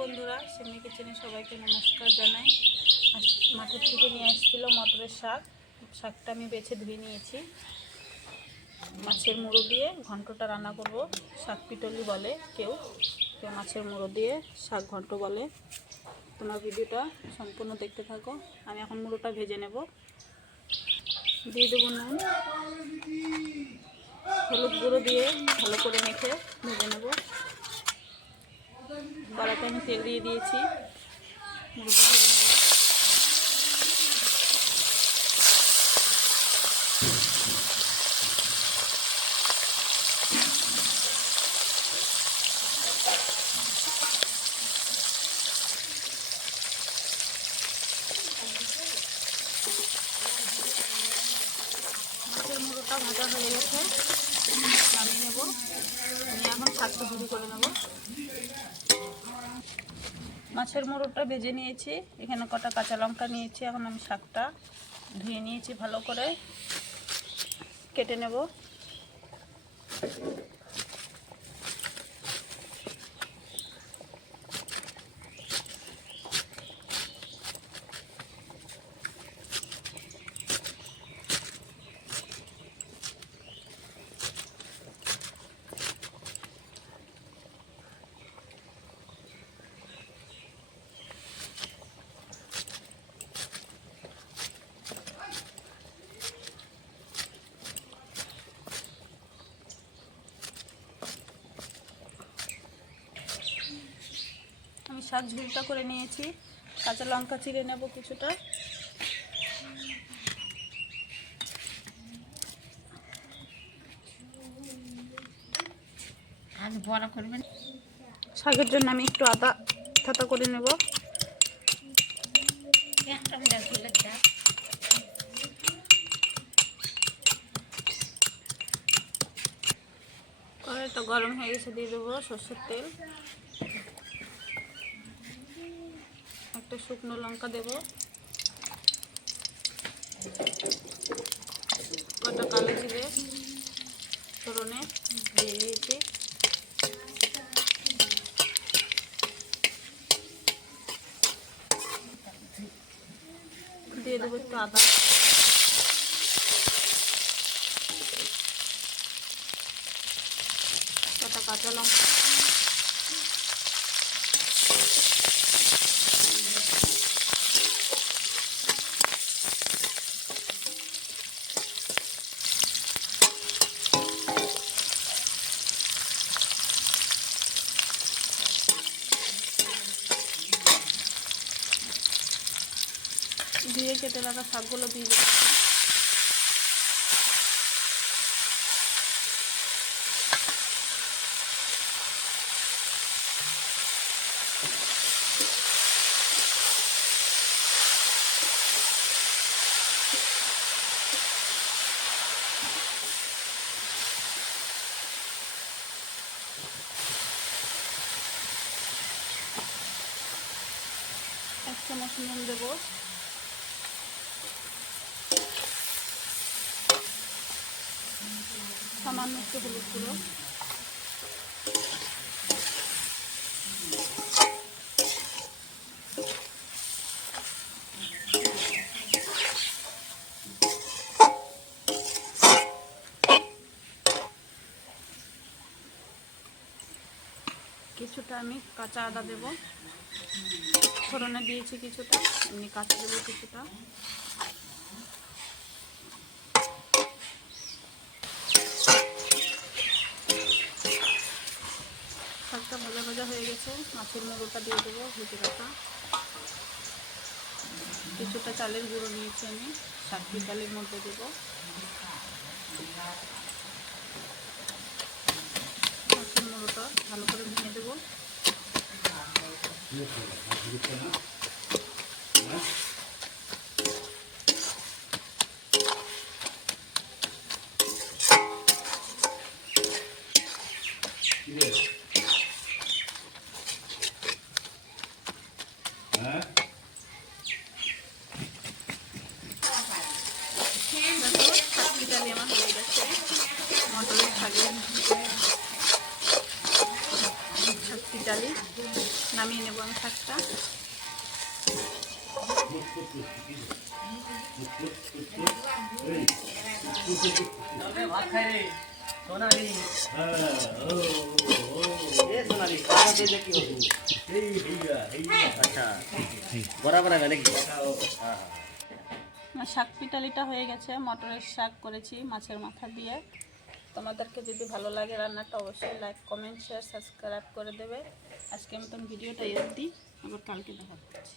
বন্ধুরা, সিমি কিচেনে সবাইকে নমস্কার জানাই। মাঠের থেকে নিয়ে আসছিল মটরের শাকটা আমি বেছে ধুয়ে নিয়েছি। মাছের মুড়ো দিয়ে ঘন্টটা রান্না করব। শাক পিটলি বলে কেউ কেউ, মাছের মুড়ো দিয়ে শাক ঘন্ট বলে। তোমার ভিডিওটা সম্পূর্ণ দেখতে থাকো। আমি এখন মুড়োটা ভেজে নেব। দিয়ে দেবো নুন, হলুদ গুঁড়ো দিয়ে ভালো করে মেখে ভেজে নেব। কড়াইতে আমি তেল দিয়ে দিয়েছি। মুড়োটা ভেজে নেব। মাছের মুড়োটা ভাজা হয়ে গেছে, নামিয়ে নেব। আমি এখন শাকটা গুঁড়ো করে নেব। মাছের মুড়োটা ভেজে নিয়েছি। এখানে কটা কাঁচা লঙ্কা নিয়েছি। এখন আমি শাকটা ধুয়ে নিয়েছি, ভালো করে কেটে নেব। আমি শাক ঝুলটা করে নিয়েছি। কাঁচা লঙ্কা চিড়ে নেব কিছুটা। আজ বড়া করবেন। শাকের জন্য আমি একটু আদা থাতা করে নেব। কড়াইটা গরম হয়ে গেছে, দিয়ে দেবো সর্ষের তেল। একটা শুকনো লঙ্কা দেব, কটা কালো জিরে ফোড়নে দিয়ে দিয়েছি। দিয়ে দেবো একটু আদা, কটা কাঁচা লঙ্কা, দিয়ে কেটে রাখা শাকগুলো দিয়ে দেবো। এক চামচ নুন দেবো। সামান্য একটু হলুদ গুঁড়ো, কিছুটা আমি কাঁচা আদা দেব। ফোড়নে দিয়েছি কিছুটা, এমনি কাঁচা দেবো কিছুটা। শাকটা ভাজা ভাজা হয়ে গেছে, মাছের মুড়োটা দিয়ে দেবো ভেজে রাখা। কিছুটা চালের গুঁড়ো নিয়েছি আমি, শাকটি চালের মধ্যে দেবো। মাছের মুড়োটা ভালো করে ভেঙে দেবো। শাকটি আমার হয়ে গেছে। মটরের শাকের শাকটি ডালি নামিয়ে নেব আমি। পালং শাকটা। শাক পিটালিটা হয়ে গেছে, মটরের শাক করেছি মাছের মাথা দিয়ে। তোমাদেরকে যদি ভালো লাগে রান্নাটা অবশ্যই লাইক, কমেন্ট, শেয়ার, সাবস্ক্রাইব করে দেবে। আজকে মতন ভিডিওটা অবধি, আবার কালকে দেখা হচ্ছে।